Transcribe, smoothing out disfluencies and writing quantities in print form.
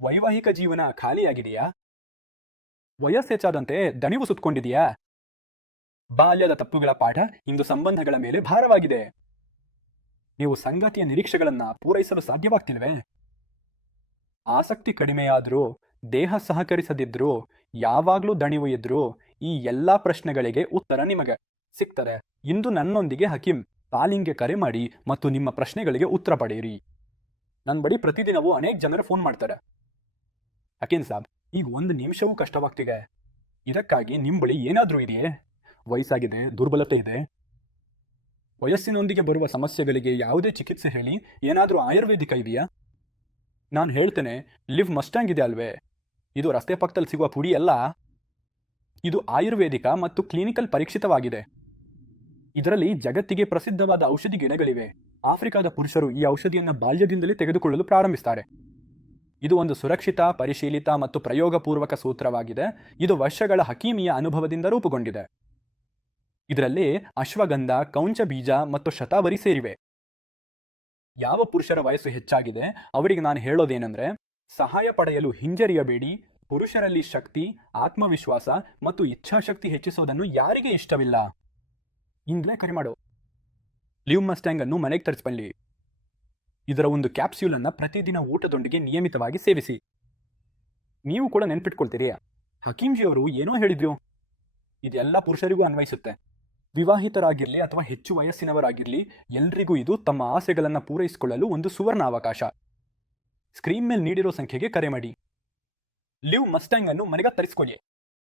ವೈವಾಹಿಕ ಜೀವನ ಖಾಲಿಯಾಗಿದೆಯಾ? ವಯಸ್ಸೆಚ್ಚಾದಂತೆ ದಣಿವು ಸುತ್ತಕೊಂಡಿದೆಯಾ? ಬಾಲ್ಯದ ತಪ್ಪುಗಳ ಪಾಠ ಇಂದು ಸಂಬಂಧಗಳ ಮೇಲೆ ಭಾರವಾಗಿದೆ. ನೀವು ಸಂಗಾತಿಯ ನಿರೀಕ್ಷೆಗಳನ್ನ ಪೂರೈಸಲು ಸಾಧ್ಯವಾಗ್ತಿಲ್ವೇ? ಆಸಕ್ತಿ ಕಡಿಮೆಯಾದ್ರೂ, ದೇಹ ಸಹಕರಿಸದಿದ್ರೂ, ಯಾವಾಗ್ಲೂ ದಣಿವು ಇದ್ರೂ ಈ ಎಲ್ಲಾ ಪ್ರಶ್ನೆಗಳಿಗೆ ಉತ್ತರ ನಿಮಗೆ ಸಿಗ್ತದೆ. ಇಂದು ನನ್ನೊಂದಿಗೆ ಹಕೀಂ ಕಾಲಿಂಗ್ಗೆ ಕರೆ ಮಾಡಿ ಮತ್ತು ನಿಮ್ಮ ಪ್ರಶ್ನೆಗಳಿಗೆ ಉತ್ತರ ಪಡೆಯಿರಿ. ನನ್ನ ಬಳಿ ಪ್ರತಿದಿನವೂ ಅನೇಕ ಜನರು ಫೋನ್ ಮಾಡ್ತಾರೆ. ಹಕೀಂ ಸಾಬ್, ಈಗ 1 ನಿಮಿಷವೂ ಕಷ್ಟವಾಗ್ತಿದೆ. ಇದಕ್ಕಾಗಿ ನಿಮ್ಮ ಬಳಿ ಏನಾದರೂ ಇದೆಯೇ? ವಯಸ್ಸಾಗಿದೆ, ದುರ್ಬಲತೆ ಇದೆ. ವಯಸ್ಸಿನೊಂದಿಗೆ ಬರುವ ಸಮಸ್ಯೆಗಳಿಗೆ ಯಾವುದೇ ಚಿಕಿತ್ಸೆ ಹೇಳಿ. ಏನಾದರೂ ಆಯುರ್ವೇದಿಕ ಇದೆಯಾ? ನಾನು ಹೇಳ್ತೇನೆ, ಲಿವ್ ಮಸ್ಟಾಂಗ್ ಇದೆ ಅಲ್ವೇ? ಇದು ರಸ್ತೆ ಪಕ್ಕದಲ್ಲಿ ಸಿಗುವ ಪುಡಿ ಅಲ್ಲ. ಇದು ಆಯುರ್ವೇದಿಕ ಮತ್ತು ಕ್ಲಿನಿಕಲ್ ಪರೀಕ್ಷಿತವಾಗಿದೆ. ಇದರಲ್ಲಿ ಜಗತ್ತಿಗೆ ಪ್ರಸಿದ್ಧವಾದ ಔಷಧಿ ಗಿಡಗಳಿವೆ. ಆಫ್ರಿಕಾದ ಪುರುಷರು ಈ ಔಷಧಿಯನ್ನು ಬಾಲ್ಯದಿಂದಲೇ ತೆಗೆದುಕೊಳ್ಳಲು ಪ್ರಾರಂಭಿಸುತ್ತಾರೆ. ಇದು ಒಂದು ಸುರಕ್ಷಿತ, ಪರಿಶೀಲಿತ ಮತ್ತು ಪ್ರಯೋಗಪೂರ್ವಕ ಸೂತ್ರವಾಗಿದೆ. ಇದು ವರ್ಷಗಳ ಹಕೀಮಿಯ ಅನುಭವದಿಂದ ರೂಪುಗೊಂಡಿದೆ. ಇದರಲ್ಲಿ ಅಶ್ವಗಂಧ, ಕೌಂಚ ಬೀಜ ಮತ್ತು ಶತಾವರಿ ಸೇರಿವೆ. ಯಾವ ಪುರುಷರ ವಯಸ್ಸು ಹೆಚ್ಚಾಗಿದೆ ಅವರಿಗೆ ನಾನು ಹೇಳೋದೇನೆಂದ್ರೆ, ಸಹಾಯ ಪಡೆಯಲು ಹಿಂಜರಿಯಬೇಡಿ. ಪುರುಷರಲ್ಲಿ ಶಕ್ತಿ, ಆತ್ಮವಿಶ್ವಾಸ ಮತ್ತು ಇಚ್ಛಾಶಕ್ತಿ ಹೆಚ್ಚಿಸೋದನ್ನು ಯಾರಿಗೆ ಇಷ್ಟವಿಲ್ಲ? ಇಂದಲೇ ಕರೆ ಮಾಡು. ಲಿವ್ ಮಸ್ಟ್ಯಾಂಗ್ ಅನ್ನು ಮನೆಗೆ ತರಿಸ್ಬಲ್ಲಿ. ಇದರ ಒಂದು ಕ್ಯಾಪ್ಸ್ಯೂಲ್ ಅನ್ನು ಪ್ರತಿದಿನ ಊಟದೊಂದಿಗೆ ನಿಯಮಿತವಾಗಿ ಸೇವಿಸಿ. ನೀವು ಕೂಡ ನೆನ್ಪಿಟ್ಕೊಳ್ತೀರಿ, ಹಕೀಂಜಿ ಅವರು ಏನೋ ಹೇಳಿದ್ರು. ಇದೆಲ್ಲ ಪುರುಷರಿಗೂ ಅನ್ವಯಿಸುತ್ತೆ. ವಿವಾಹಿತರಾಗಿರಲಿ ಅಥವಾ ಹೆಚ್ಚು ವಯಸ್ಸಿನವರಾಗಿರಲಿ, ಎಲ್ರಿಗೂ ಇದು ತಮ್ಮ ಆಸೆಗಳನ್ನು ಪೂರೈಸಿಕೊಳ್ಳಲು ಒಂದು ಸುವರ್ಣ ಅವಕಾಶ. ಸ್ಕ್ರೀನ್ ಮೇಲೆ ನೀಡಿರೋ ಸಂಖ್ಯೆಗೆ ಕರೆ ಮಾಡಿ. ಲಿವ್ ಮಸ್ಟ್ಯಾಂಗ್ ಅನ್ನು ಮನೆಗೆ ತರಿಸ್ಕೊಳ್ಳಿ.